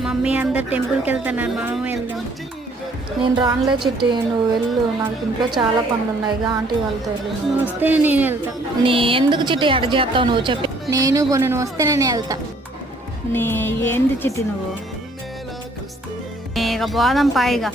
Mummy అందరు టెంపుల్కి వెళ్తున్నారు, మనం వెళ్దాం. నేను రానులే చిట్టి, నువ్వు వెళ్ళు. నాకు ఇంట్లో చాలా పనులు ఉన్నాయిగా, ఆంటీ వాళ్ళతో వెళ్ళి. నువ్వు వస్తే నేను వెళ్తా. నీ ఎందుకు చిట్టి అడ చేస్తావు నువ్వు చెప్పి. నేను పోను, నువ్వు వస్తే నేను వెళ్తా. నీ ఏంది చిట్టి నువ్వు. ఇక పోదాం పాయిగా.